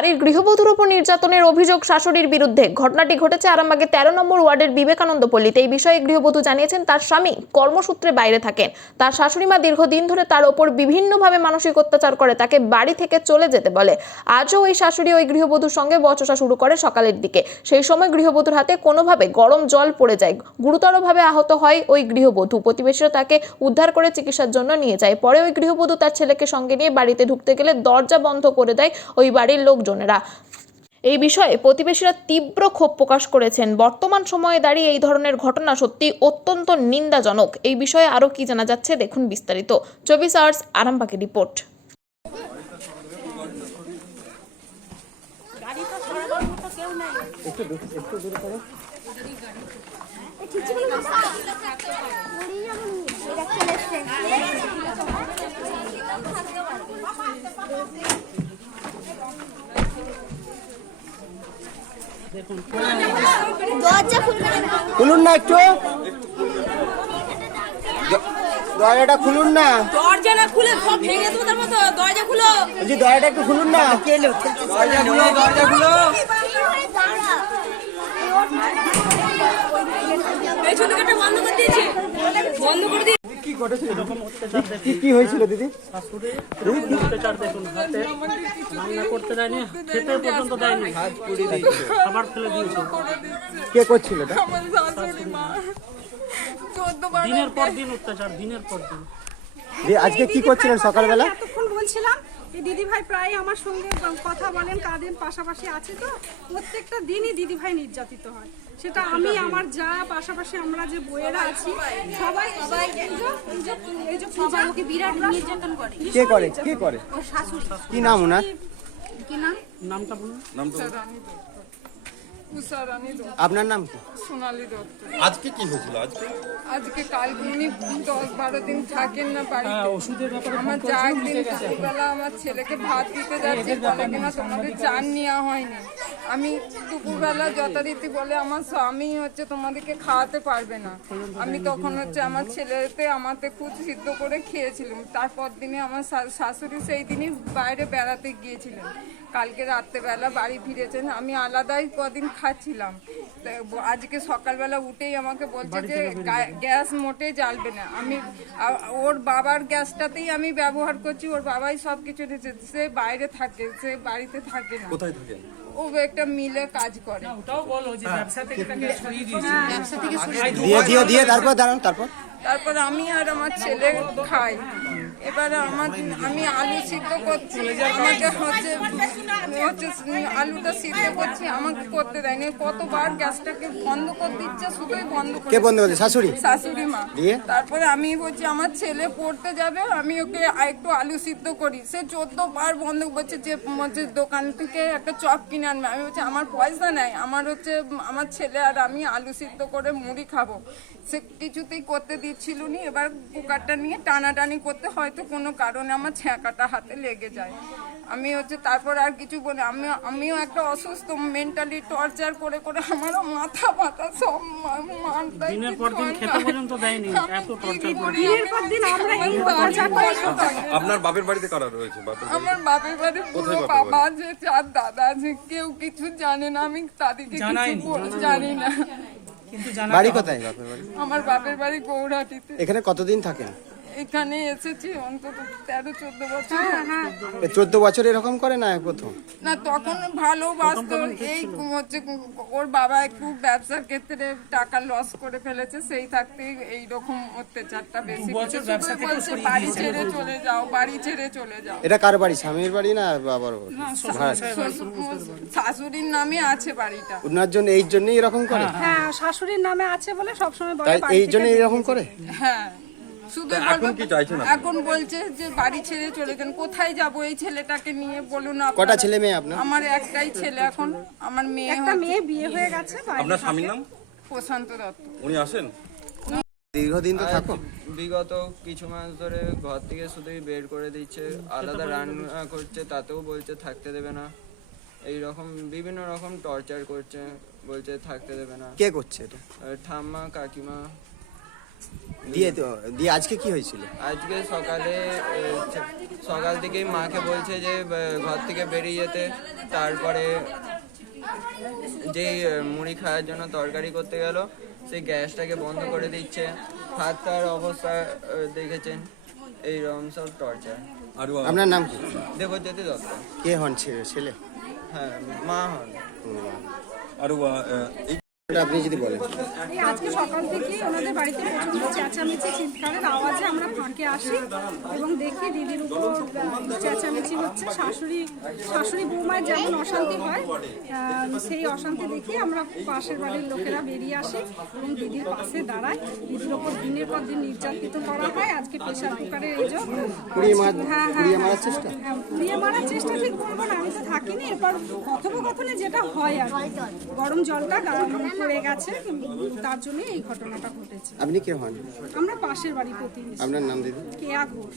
বাড়ির গৃহবধূর উপর নির্যাতনের অভিযোগ শাশুড়ির বিরুদ্ধে। ঘটনাটি ঘটেছে আরামবাগের 13 নম্বর ওয়ার্ডের বিবেকানন্দ পল্লীতে। এই বিষয়ে গৃহবধূ জানিয়েছেন তার স্বামী কর্মসূত্রে বাইরে থাকেন। তার শাশুড়িমা দীর্ঘদিন ধরে তার ওপর বিভিন্নভাবে মানসিক অত্যাচার করে, তাকে বাড়ি থেকে চলে যেতে বলে। আজও ওই শাশুড়ি ওই গৃহবধূর সঙ্গে বচসা শুরু করে সকালের দিকে। সেই সময় গৃহবধূর হাতে কোনোভাবে গরম জল পড়ে যায়। গুরুতরভাবে আহত হয় ওই গৃহবধূ। প্রতিবেশীরা তাকে উদ্ধার করে চিকিৎসার জন্য নিয়ে যায়। পরে ওই গৃহবধূ তার ছেলেকে সঙ্গে নিয়ে বাড়িতে ঢুকতে গেলে দরজা বন্ধ করে দেয় ওই বাড়ির লোকজনেরা। এই বিষয়ে প্রতিবেশীরা তীব্র ক্ষোভ প্রকাশ করেছেন। বর্তমান সময়ে দাঁড়িয়ে এই ধরনের ঘটনা সত্যি অত্যন্ত নিন্দাজনক। এই বিষয়ে আরো কি জানা যাচ্ছে দেখুন বিস্তারিত। 24 আওয়ার্স আরামবাগের রিপোর্ট। খুলুন না, একটু দরজাটা খুলুন না। দরজা না খুলে সব ভেঙে দেবো তার মতো। দরজা খুলো, বলছি দরজাটা একটু খুলুন না। দরজা খুলো, দরজা খুলো। এই ছোটখাটো বন্ধ করে দিয়েছে, বন্ধ করে দিয়ে। কি ঘটেছিল? কি হয়েছিল দিদি? অত্যাচার দেখুন, হাতে রান্না করতে দেয়নি, খেতে পর্যন্ত দেয়নি, খাবার ফেলে দিয়েছে। কে করছিল এটা? আমার শাশুড়ি মা 14 বার দিনের পর দিন অত্যাচার, দিনের পর দিন। আজকে কি করছিলেন সকালবেলা? এতক্ষণ বলছিলাম এই দিদিভাই প্রায় আমার সঙ্গে কথা বলেন, কাঁদেন, পাশাপাশি আছে তো প্রত্যেকটা দিনই দিদিভাই নির্যাতিত হয়। সেটা আমি, আমার যা, পাশাপাশি আমরা যে বইয়েরা আছি সবাই এই যে সবাই ওকে বিরাট নির্যাতন করে। কে করে? কে করে? ওর শাশুড়ি। কি নাম ওনার? কি নাম? নামটা বলুন। উষারানী দত্ত, আপনার নাম কি? সোনালী দত্ত। আজকে কি হয়েছিল? আজকে কালকে উনি 10-12 দিন থাকেন না বাড়িতে। ওষুধের ব্যাপারে আমার যা একদিন দুপুরবেলা আমার ছেলেকে ভাত দিতে যাচ্ছে, বলে কিনা তোমাদের চান নেওয়া হয়নি। আমি দুপুরবেলা যথারীতি বলে আমার স্বামী হচ্ছে তোমাদেরকে খাওয়াতে পারবে না। আমি তখন হচ্ছে আমার ছেলেতে আমাকে খুব সিদ্ধ করে খেয়েছিলাম। তারপর দিনে আমার শাশুড়ি সেই দিনই বাইরে বেড়াতে গিয়েছিলেন। কালকে রাত্রেবেলা বাড়ি ফিরেছেন, আমি আলাদাই কদিন খাচ্ছিলাম। আজকে সকালবেলা উঠেই আমাকে বলছে যে গ্যাস মোটেই জ্বালবে না। আমি ওর বাবার গ্যাসটাতেই আমি ব্যবহার করছি, ওর বাবাই সব কিছু দিচ্ছে। সে বাইরে থাকে, সে বাড়িতে থাকে না। কোথায় থাকে? ও একটা মিলে কাজ করে। ওটাও বলো যে ব্যবসা থেকে তাকে সরিয়ে দিয়েছে। দিয়ে তারপর দাঁড়ান, তারপর আমি আর আমার ছেলে খাই। এবারে আমি আলু সিদ্ধ করছি, আমাকে হচ্ছে আলুটা সিদ্ধ করছি, আমাকে করতে দেয়নি। কতবার গ্যাসটাকে বন্ধ করে দিচ্ছে, শুধুই বন্ধ করে। কে বন্ধ করছে? শাশুড়ি মা। দিয়ে তারপরে আমি বলছি আমার ছেলে পড়তে যাবে, আমি ওকে একটু আলু সিদ্ধ করি। সে 14 বার বন্ধ করছে যে দোকান থেকে একটা চপ কিনে আনবে। আমি বলছি আমার পয়সা নেই, আমার আমার ছেলে আর আমি আলু সিদ্ধ করে মুড়ি খাবো। সে কিছুতেই করতে দিচ্ছিল নি। এবার কুকারটা নিয়ে টানাটানি করতে হয়তো কোনো কারণে আমার ছ্যাঁকাটা হাতে লেগে যায়। আমি তারপর আর কিছু বলি, আমিও একটা অসুস্থ, মেন্টালি টর্চার করে করে আমারও মাথা সব মানটাই। দিনের পর দিন খেতে পর্যন্ত দেয়নি, এত টর্চার করে। দিনের পর দিন আমরা এই অত্যাচারটা আপনার বাপের বাড়িতে কারা রয়েছে? আমার বাপের বাড়ি পুরো বাবা আছে, 4 দাদা আছে, কেউ কিছু জানে না। আমি তাদেরকে কিছু জানি না। বাড়ি কোথায়? বাপের বাড়ি? আমার বাপের বাড়ি গৌরহাটিতে। এখানে কতদিন থাকেন? এখানে এসেছি অন্তত 13-14 বছর। 14 বছর এরকম করে না প্রথম? না, তখন ভালোবাসতো। এই হচ্ছে ওর বাবা একটু ব্যবসার ক্ষেত্রে টাকা লস করে ফেলেছে, সেই থাকতে এইরকম অত্যাচারটা বেশি। বলছে বাড়ি ছেড়ে চলে যাও, বাড়ি ছেড়ে চলে যাও। এটা কার বাড়ি? স্বামীর বাড়ি না বাবার? শাশুড়ির নামে আছে বাড়িটা। ওনার জন্য এই জন্যই এরকম করে? হ্যাঁ, শাশুড়ির নামে আছে বলে সবসময় বলে তাই এই জন্যই এরকম করে? হ্যাঁ, শুধু এখন কি চাইছেন? এখন বলছে যে বাড়ি ছেড়ে চলে যান। কোথায় যাব এই ছেলেটাকে নিয়ে বলুন? কটা ছেলে মেয়ে আপনার? আমার একটাই ছেলে। এখন আমার একটা মেয়ে বিয়ে হয়ে গেছে। আপনার স্বামীর নাম? প্রশান্ত দত্ত। উনি আসেন? দীর্ঘদিন তো থাকো? বিগত কিছু মাস ধরে ঘর থেকে শুধুই বের করে দিচ্ছে, আলাদা রান্না করছে, তাতেও বলছে থাকতে দেবে না। এই রকম বিভিন্ন রকম টর্চার করছে, বলছে থাকতে দেবে না। কে করছে এটা? ঠাম্মা, কাকিমা। দিয়ে আজকে কি হয়েছিল? আজকে সকালে সকাল থেকেই মাকে বলছে যে ঘর থেকে বেরিয়ে যেতে। তারপরে যেই মুড়ি খাওয়ার জন্য তরকারি করতে গেল সেই গ্যাসটাকে বন্ধ করে দিচ্ছে। হাতটার অবস্থা দেখেছেন, এইরকম সব টর্চার। আর আপনার নাম কি? দেবজ্যোতি দত্ত। কে হন ছেলে? হ্যাঁ, মা হন। আর এই এটা আপনি যদি বলেন। এই আজকে সকাল থেকে ওনাদের বাড়িতে প্রচন্ড চেঁচামেচি চিৎকারের আওয়াজে আমরা ফাঁকে আসি এবং দেখি দিদির উপর চেঁচামেচি হচ্ছে। শাশুড়ি বৌমায় যেমন অশান্তি হয় সেই অশান্তি দেখে আমরা পাশের বাড়ির লোকেরা বেরিয়ে আসি এবং দিদির পাশে দাঁড়াই। দিদির ওপর দিনের পর দিন নির্যাতিত করা হয়। আজকে প্রেশার কুকারের এই জন্য পুড়িয়ে মারার চেষ্টা ঠিক বলবো না, আমি তো থাকিনি। এরপর কথোপকথনে যেটা হয় আর কি, গরম জলটা পড়ে গেছে, তার জন্য এই ঘটনাটা ঘটেছে। আপনি কে হন? আমরা পাশের বাড়ি প্রতিবেশী। আপনার নাম দিদি? কেয়া ঘোষ।